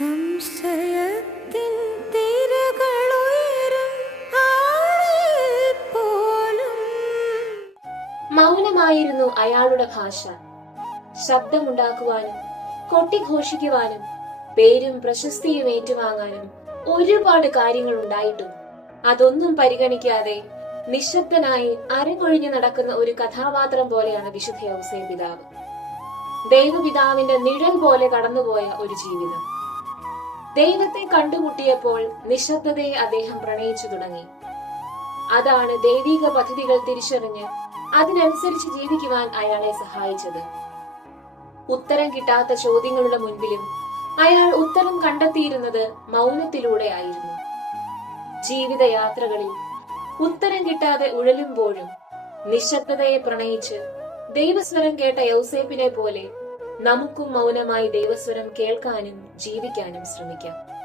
സംശയത്തിൻ തിരകളുയരും ആഴിയിൽ പോലും. മൗനമായിരുന്നു അയാളുടെ ഭാഷ. ശബ്ദമുണ്ടാക്കുവാനും കൊട്ടിഘോഷിക്കുവാനും പേരും പ്രശസ്തിയും ഏറ്റുവാങ്ങാനും ഒരുപാട് കാര്യങ്ങൾ ഉണ്ടായിട്ടും അതൊന്നും പരിഗണിക്കാതെ നിശബ്ദനായി അരങ്ങൊഴിഞ്ഞു നടക്കുന്ന ഒരു കഥാപാത്രം പോലെയാണ് വിശുദ്ധ യൗസേപ്പ് പിതാവ്. ദൈവപിതാവിന്റെ നിഴൽ പോലെ കടന്നുപോയ ഒരു ജീവിതം. ദൈവത്തെ കണ്ടുമുട്ടിയപ്പോൾ നിശബ്ദതയെ അദ്ദേഹം പ്രണയിച്ചു തുടങ്ങി. അതാണ് ദൈവിക പദ്ധതികൾ തിരിച്ചറിഞ്ഞ് അതിനനുസരിച്ച് ജീവിക്കുവാൻ അയാളെ സഹായിച്ചത്. ഉത്തരം കിട്ടാത്ത ചോദ്യങ്ങളുടെ മുൻപിലും അയാൾ ഉത്തരം കണ്ടെത്തിയിരുന്നത് മൗനത്തിലൂടെയായിരുന്നു. ജീവിതയാത്രകളിൽ ഉത്തരം കിട്ടാതെ ഉഴലുമ്പോഴും നിശബ്ദതയെ പ്രണയിച്ച് ദൈവസ്വരം കേട്ട യൗസേപ്പിനെ പോലെ നമുക്കും മൗനമായി ദൈവസ്വരം കേൾക്കാനും ജീവിക്കാനും ശ്രമിക്കാം.